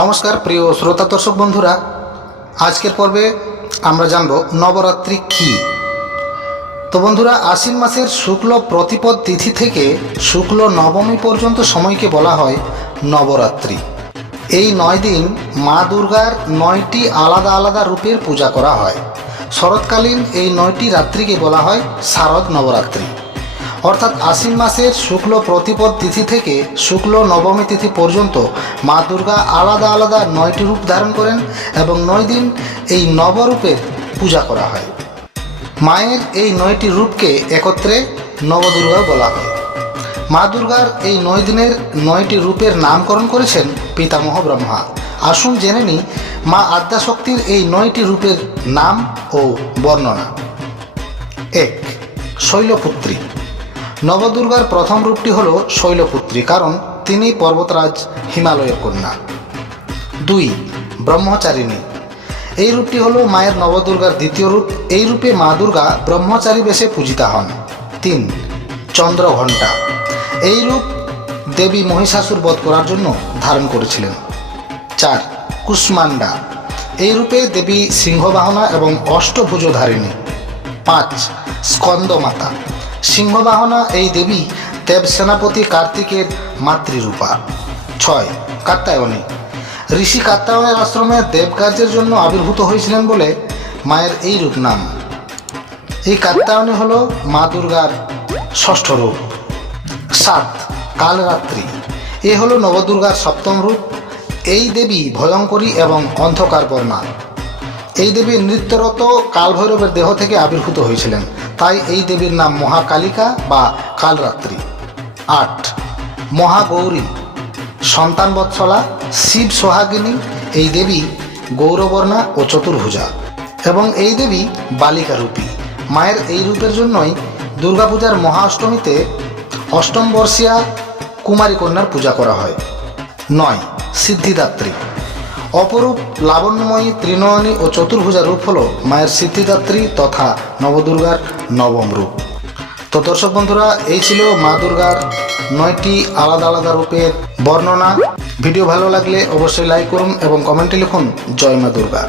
নমস্কার, প্রিয় শ্রোতা দর্শক বন্ধুরা। আজকের পর্বে আমরা জানব নবরাত্রি কি। তো বন্ধুরা, আশ্বিন মাসের শুক্ল প্রতিপদ তিথি থেকে শুক্ল নবমী পর্যন্ত সময়কে বলা হয় নবরাত্রি। এই নয় দিন মা দুর্গার নয়টি আলাদা আলাদা রূপের পূজা করা হয়। শরৎকালীন এই নয়টি রাত্রিকে বলা হয় শারদ নবরাত্রি। অর্থাৎ আশ্বিন মাসের শুক্ল প্রতিপদ তিথি থেকে শুক্ল নবমী তিথি পর্যন্ত মা দুর্গা আলাদা আলাদা নয়টি রূপ ধারণ করেন এবং নয় দিন এই নবরূপের পূজা করা হয়। মায়ের এই নয়টি রূপকে একত্রে নবদুর্গা বলা হয়। মা দুর্গার এই নয় দিনের নয়টি রূপের নামকরণ করেছেন পিতামহ ব্রহ্মা। আসুন জেনে নিই মা আদ্যাশক্তির এই নয়টি রূপের নাম ও বর্ণনা। এক, শৈলপুত্রী। নবদুর্গার প্রথম রূপটি হল শৈলপুত্রী, কারণ তিনি পর্বতরাজ হিমালয়ের কন্যা। দুই, ব্রহ্মচারিণী। এই রূপটি হল মায়ের নবদুর্গার দ্বিতীয় রূপ। এই রূপে মা দুর্গা ব্রহ্মচারী বেশে পূজিতা হন। তিন, চন্দ্রঘণ্টা। এই রূপ দেবী মহিষাসুর বধ করার জন্য ধারণ করেছিলেন। চার কুষ্মান্ডা এই রূপে দেবী সিংহবাহনা এবং অষ্টভুজধারিণী। পাঁচ, স্কন্দমাতা। সিংহবাহনা এই দেবী দেব সেনাপতি কার্তিকের মাতৃরূপা। ছয় কাত্তায়নী ঋষি কাত্তায়নের আশ্রমে দেবকার্যের জন্য আবির্ভূত হয়েছিলেন বলে মায়ের এই রূপ নাম। এই কাত্তায়নী হল মা দুর্গার ষষ্ঠ রূপ। সাত, কালরাত্রি। এ হল নবদুর্গার সপ্তম রূপ। এই দেবী ভয়ঙ্করী এবং অন্ধকার বর্ণা এই দেবী নৃত্যরত কালভৈরবের দেহ থেকে আবির্ভূত হয়েছিলেন। তাই এই দেবীর নাম মহাকালিকা বা কালরাত্রি। আট, মহাগৌরী। সন্তান বৎসলা, শিব সোহাগিনী, এই দেবী গৌরবর্ণা ও চতুর্ভুজা এবং এই দেবী বালিকা রূপী। মায়ের এই রূপের জন্যই দুর্গাপূজার মহা অষ্টমীতে অষ্টম বর্ষিয়া কুমারী কন্যার পূজা করা হয়। নয়, সিদ্ধিদাত্রী। অপরূপ লাবণ্যময়ী ত্রিনয়নী ও চতুর্ভুজা রূপ হল মায়ের সিদ্ধিদাত্রী তথা নবদুর্গার নবম রূপ। তো দর্শক বন্ধুরা, এই ছিল মা দুর্গার নয়টি আলাদা আলাদা রূপের বর্ণনা। ভিডিও ভালো লাগলে অবশ্যই লাইক করুন এবং কমেন্টে লিখুন, জয় মা দুর্গা।